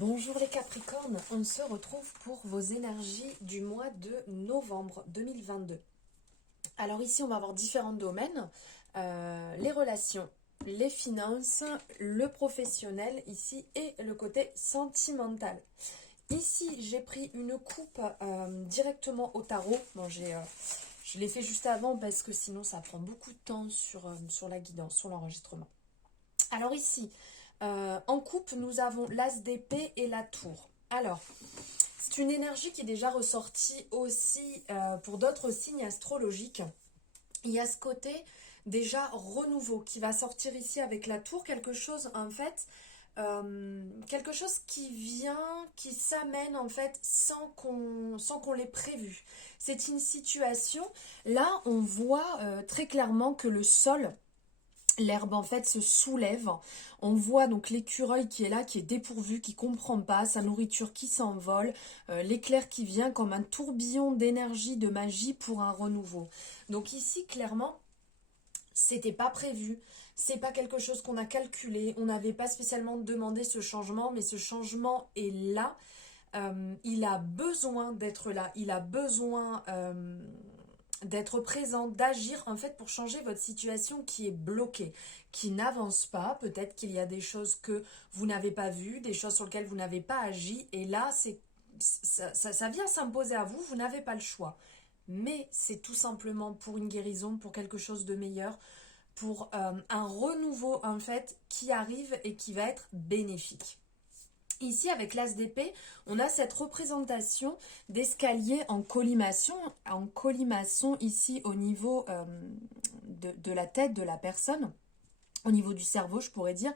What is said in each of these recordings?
Bonjour les Capricornes, on se retrouve pour vos énergies du mois de novembre 2022. Alors ici on va avoir différents domaines, les relations, les finances, le professionnel ici et le côté sentimental. Ici j'ai pris une coupe directement au tarot. Bon, je l'ai fait juste avant parce que sinon ça prend beaucoup de temps sur la guidance, sur l'enregistrement. Alors ici, en coupe, nous avons l'as d'épée et la tour. Alors, c'est une énergie qui est déjà ressortie aussi pour d'autres signes astrologiques. Il y a ce côté déjà renouveau qui va sortir ici avec la tour, quelque chose en fait, quelque chose qui vient, qui s'amène en fait sans qu'on l'ait prévu. C'est une situation, là on voit très clairement que le sol, l'herbe en fait se soulève. On voit donc l'écureuil qui est là, qui est dépourvu, qui comprend pas, sa nourriture qui s'envole, l'éclair qui vient comme un tourbillon d'énergie, de magie pour un renouveau. Donc ici clairement, c'était pas prévu, c'est pas quelque chose qu'on a calculé, on n'avait pas spécialement demandé ce changement, mais ce changement est là. Il a besoin d'être là, il a besoin d'être présent, d'agir en fait pour changer votre situation qui est bloquée, qui n'avance pas. Peut-être qu'il y a des choses que vous n'avez pas vues, des choses sur lesquelles vous n'avez pas agi, et là ça vient s'imposer à vous, vous n'avez pas le choix. Mais c'est tout simplement pour une guérison, pour quelque chose de meilleur, pour un renouveau en fait qui arrive et qui va être bénéfique. Ici, avec l'as d'épée, on a cette représentation d'escalier en colimaçon ici au niveau de la tête de la personne, au niveau du cerveau, je pourrais dire.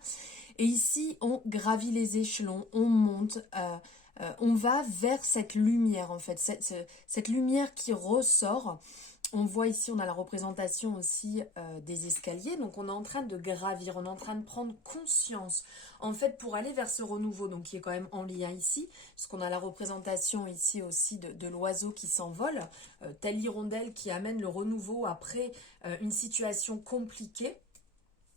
Et ici, on gravit les échelons, on monte, on va vers cette lumière, en fait, cette lumière qui ressort. On voit ici, on a la représentation aussi des escaliers. Donc, on est en train de gravir, on est en train de prendre conscience, en fait, pour aller vers ce renouveau, donc qui est quand même en lien ici, parce qu'on a la représentation ici aussi de l'oiseau qui s'envole, telle hirondelle qui amène le renouveau après une situation compliquée.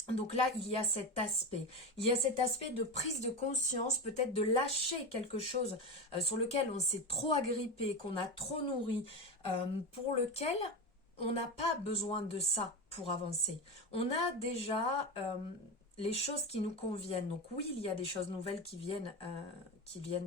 Donc là, il y a cet aspect. Il y a cet aspect de prise de conscience, peut-être de lâcher quelque chose sur lequel on s'est trop agrippé, qu'on a trop nourri, pour lequel on n'a pas besoin de ça pour avancer. On a déjà les choses qui nous conviennent. Donc oui, il y a des choses nouvelles qui viennent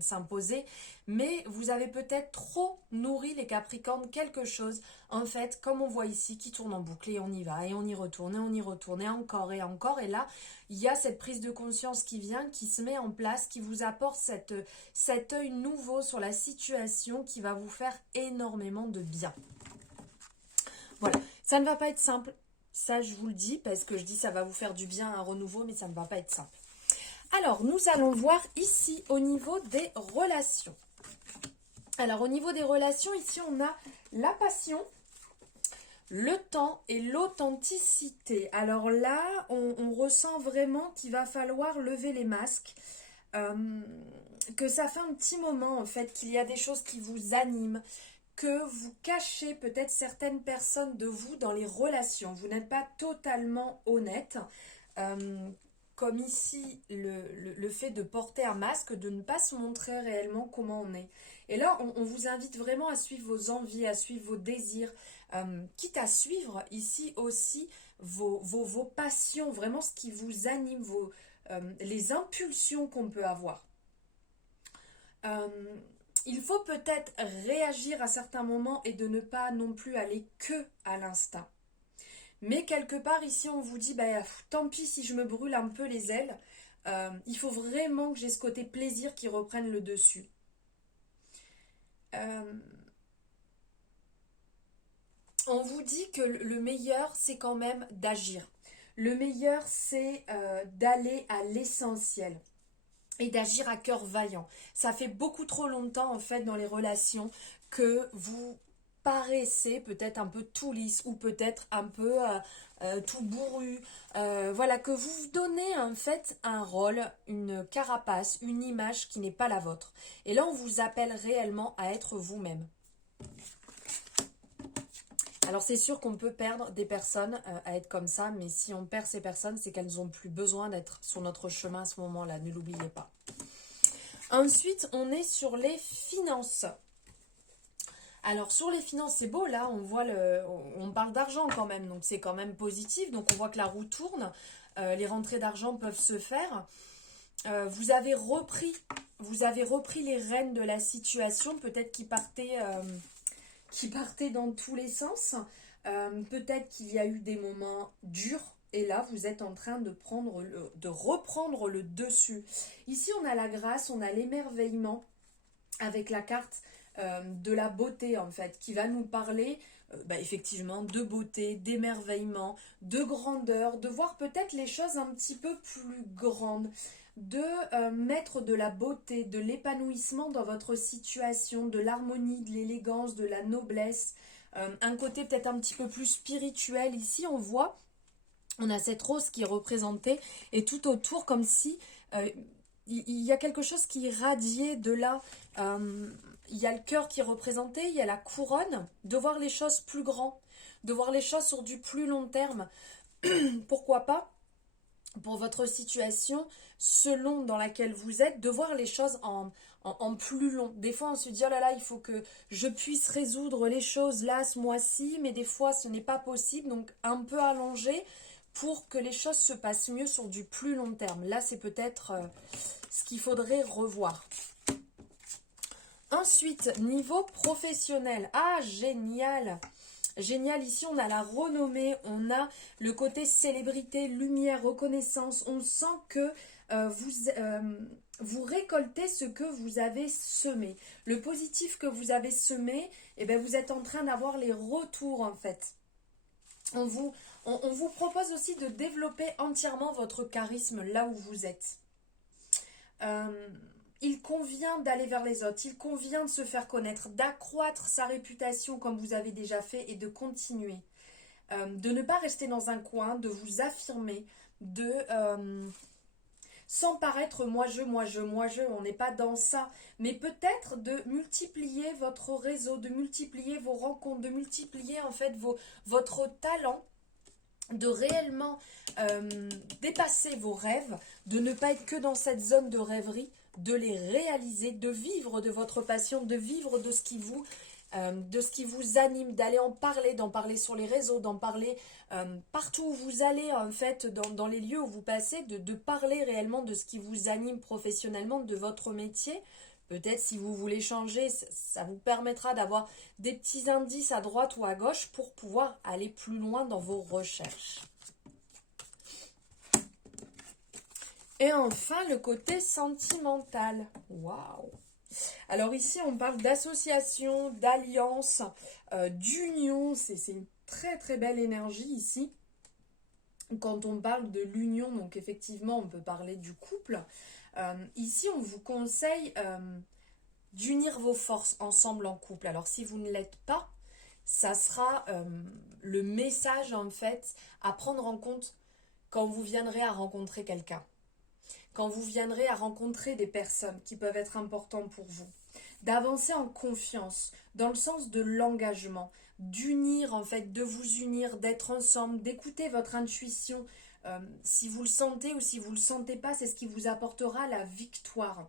s'imposer, mais vous avez peut-être trop nourri les Capricornes quelque chose, en fait, comme on voit ici, qui tourne en boucle, et on y va, et on y retourne, et on y retourne, et encore, et là, il y a cette prise de conscience qui vient, qui se met en place, qui vous apporte cet œil nouveau sur la situation, qui va vous faire énormément de bien. Voilà, ça ne va pas être simple, ça je vous le dis, parce que je dis ça va vous faire du bien, un renouveau, mais ça ne va pas être simple. Alors, nous allons voir ici au niveau des relations. Alors, au niveau des relations, ici on a la passion, le temps et l'authenticité. Alors là, on ressent vraiment qu'il va falloir lever les masques, que ça fait un petit moment en fait, qu'il y a des choses qui vous animent, que vous cachez peut-être certaines personnes de vous dans les relations. Vous n'êtes pas totalement honnête. Comme ici, le fait de porter un masque, de ne pas se montrer réellement comment on est. Et là, on vous invite vraiment à suivre vos envies, à suivre vos désirs, quitte à suivre ici aussi vos passions, vraiment ce qui vous anime, les impulsions qu'on peut avoir. Euh, il faut peut-être réagir à certains moments et de ne pas non plus aller que à l'instinct. Mais quelque part ici on vous dit, bah, tant pis si je me brûle un peu les ailes, il faut vraiment que j'ai ce côté plaisir qui reprenne le dessus. On vous dit que le meilleur c'est quand même d'agir. Le meilleur c'est d'aller à l'essentiel et d'agir à cœur vaillant. Ça fait beaucoup trop longtemps en fait dans les relations que vous paraissez peut-être un peu tout lisse ou peut-être un peu tout bourru. Voilà, que vous vous donnez en fait un rôle, une carapace, une image qui n'est pas la vôtre. Et là, on vous appelle réellement à être vous-même. Alors c'est sûr qu'on peut perdre des personnes à être comme ça, mais si on perd ces personnes, c'est qu'elles n'ont plus besoin d'être sur notre chemin à ce moment-là, ne l'oubliez pas. Ensuite, on est sur les finances. Alors sur les finances, c'est beau, là, on parle d'argent quand même, donc c'est quand même positif. Donc on voit que la roue tourne, les rentrées d'argent peuvent se faire. Vous avez repris les rênes de la situation, peut-être qui partaient dans tous les sens. Peut-être qu'il y a eu des moments durs. Et là, vous êtes en train de reprendre le dessus. Ici, on a la grâce, on a l'émerveillement avec la carte de la beauté, en fait, qui va nous parler effectivement de beauté, d'émerveillement, de grandeur, de voir peut-être les choses un petit peu plus grandes, de mettre de la beauté, de l'épanouissement dans votre situation, de l'harmonie, de l'élégance, de la noblesse, un côté peut-être un petit peu plus spirituel. Ici, on a cette rose qui est représentée et tout autour comme si il y a quelque chose qui irradiait de là. Il y a le cœur qui est représenté, il y a la couronne, de voir les choses plus grand, de voir les choses sur du plus long terme. Pourquoi pas, pour votre situation, selon dans laquelle vous êtes, de voir les choses en plus long. Des fois, on se dit, oh là là, il faut que je puisse résoudre les choses là, ce mois-ci, mais des fois, ce n'est pas possible, donc un peu allongé pour que les choses se passent mieux sur du plus long terme. Là, c'est peut-être ce qu'il faudrait revoir. Ensuite, niveau professionnel. Ah, génial! Génial, ici on a la renommée, on a le côté célébrité, lumière, reconnaissance. On sent que vous récoltez ce que vous avez semé. Le positif que vous avez semé, eh bien, vous êtes en train d'avoir les retours en fait. On vous propose aussi de développer entièrement votre charisme là où vous êtes. Il convient d'aller vers les autres, il convient de se faire connaître, d'accroître sa réputation comme vous avez déjà fait et de continuer. De ne pas rester dans un coin, de vous affirmer, sans paraître moi je, on n'est pas dans ça, mais peut-être de multiplier votre réseau, de multiplier vos rencontres, de multiplier en fait votre talent, de réellement dépasser vos rêves, de ne pas être que dans cette zone de rêverie, de les réaliser, de vivre de votre passion, de vivre de ce qui vous anime, d'aller d'en parler sur les réseaux, d'en parler partout où vous allez, en fait, dans les lieux où vous passez, de parler réellement de ce qui vous anime professionnellement, de votre métier. Peut-être si vous voulez changer, ça vous permettra d'avoir des petits indices à droite ou à gauche pour pouvoir aller plus loin dans vos recherches. Et enfin, le côté sentimental. Waouh! Alors ici, on parle d'association, d'alliance, d'union. C'est une très très belle énergie ici. Quand on parle de l'union, donc effectivement, on peut parler du couple. Ici, on vous conseille d'unir vos forces ensemble en couple. Alors si vous ne l'êtes pas, ça sera le message en fait à prendre en compte quand vous viendrez à rencontrer quelqu'un. Quand vous viendrez à rencontrer des personnes qui peuvent être importantes pour vous, d'avancer en confiance, dans le sens de l'engagement, d'unir en fait, de vous unir, d'être ensemble, d'écouter votre intuition. Si vous le sentez ou si vous ne le sentez pas, c'est ce qui vous apportera la victoire.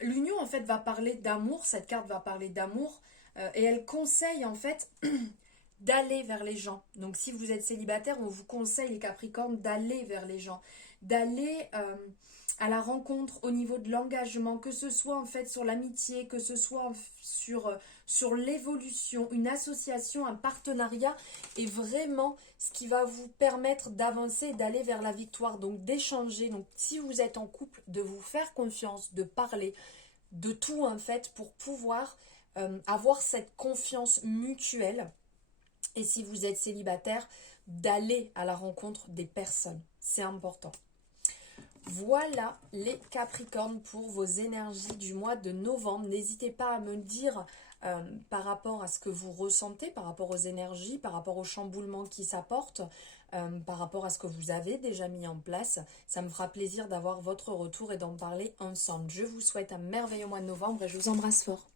L'union en fait va parler d'amour, cette carte va parler d'amour et elle conseille en fait d'aller vers les gens. Donc si vous êtes célibataire, on vous conseille les Capricornes d'aller vers les gens, d'aller à la rencontre au niveau de l'engagement, que ce soit en fait sur l'amitié, que ce soit sur l'évolution, une association, un partenariat est vraiment ce qui va vous permettre d'avancer et d'aller vers la victoire, donc d'échanger. Donc si vous êtes en couple, de vous faire confiance, de parler de tout en fait pour pouvoir avoir cette confiance mutuelle. Et si vous êtes célibataire, d'aller à la rencontre des personnes. C'est important. Voilà les Capricornes pour vos énergies du mois de novembre. N'hésitez pas à me dire par rapport à ce que vous ressentez, par rapport aux énergies, par rapport aux chamboulements qui s'apportent, par rapport à ce que vous avez déjà mis en place. Ça me fera plaisir d'avoir votre retour et d'en parler ensemble. Je vous souhaite un merveilleux mois de novembre et je vous embrasse fort.